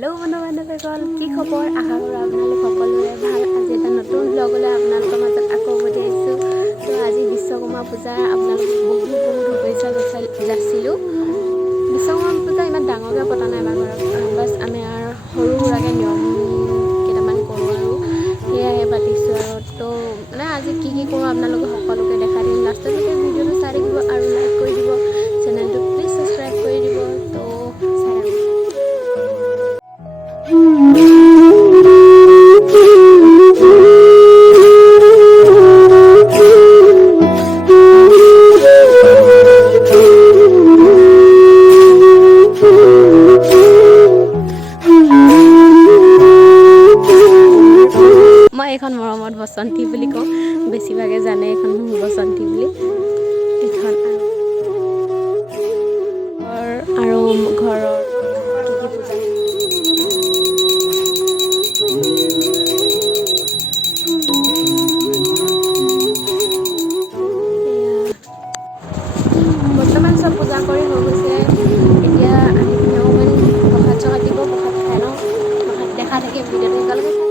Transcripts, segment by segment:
Hello' বন্ধু-বান্ধৱীসকল, কি খবৰ? আশা কৰোঁ আপোনালোক সকলোৰে ভাল। আজি এটা নতুন ব্লগলৈ আপোনালোকৰ মাজত আকৌ উভতি আহিছোঁ। তো আজি বিশ্বকৰ্মা পূজাৰ আপোনালোকক বহুত শুভেচ্ছা যাচিলোঁ। বিশ্বকৰ্মা পূজা ইমান ডাঙৰকৈ পতা নাই আমাৰ ঘৰত, বাছ আমি আৰু সৰু সুৰাকৈ নিয়ম কেইটামান কৰোঁ আৰু সেয়াই পাতিছোঁ আৰু। তো মানে আজি কি কৰোঁ আপোনালোকে সকলোকে দেখাই দিম। লাষ্টলৈকে ভিডিঅ'টো চাই থাকিব আৰু লাইক কৰি দিব, চেনেলটো প্লিজ ছাবস্ক্ৰাইব কৰি দিব। তো চাই থাকক। মই এইখন মৰমত বসন্তী বুলি কওঁ, বেছিভাগে জানে এইখন মোৰ বসন্তী বুলি। এইখন আৰু ঘৰৰ কি পূজা বৰ্তমান চব পূজা কৰি হৈ গৈছে। এতিয়া আহি পিনে অকণমান প্ৰসাদ চসাদ দিব, প্ৰসাদ খাই লওঁ। প্ৰসাদ দেখাই থাকিম, ভিডিঅ'টো একেলগে চাই।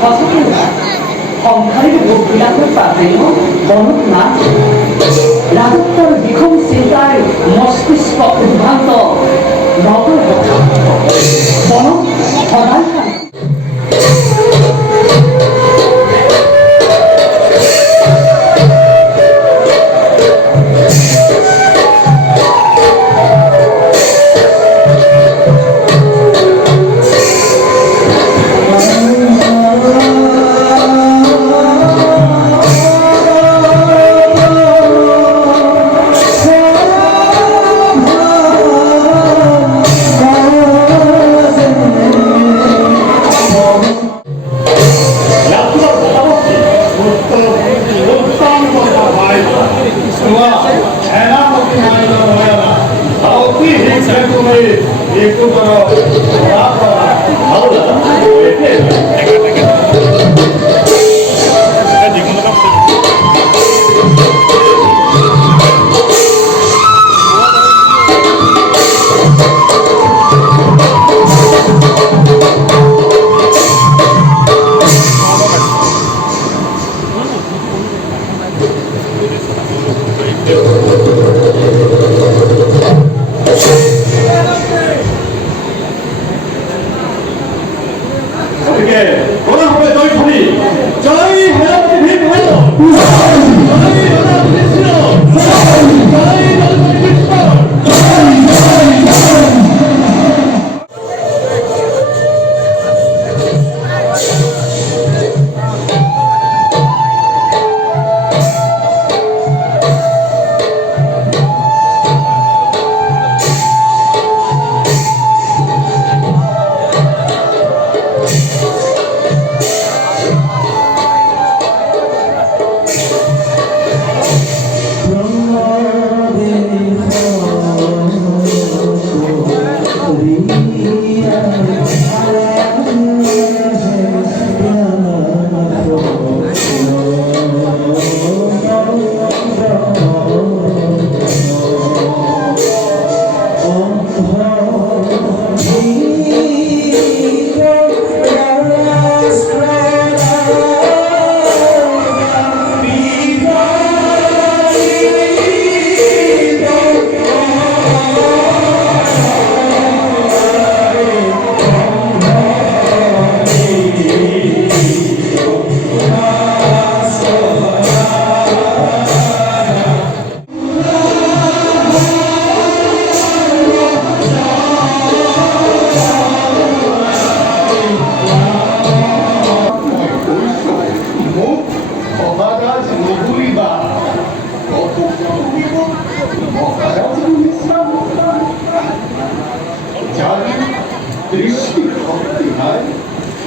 সচেতনতা সংসাৰীৰ লোকবিলাকৰ প্ৰাধান্য মনত নাই ৰাজত্বৰ বিষম চিন্তাৰ মস্তিষ্ক উদ্ভ্ৰান্ত নগৰ কথা মনত সদায়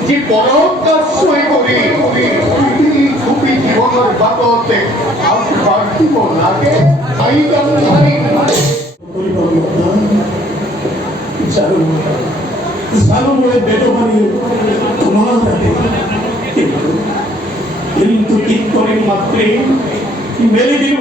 যে পরকাশ্রয় করে খুবই জীবনের বাততে বাড়তিব লাগে জানুমুळे বেদবাণী তোমার কিন্তু কীর্তনের মাত্রে মেলে দিল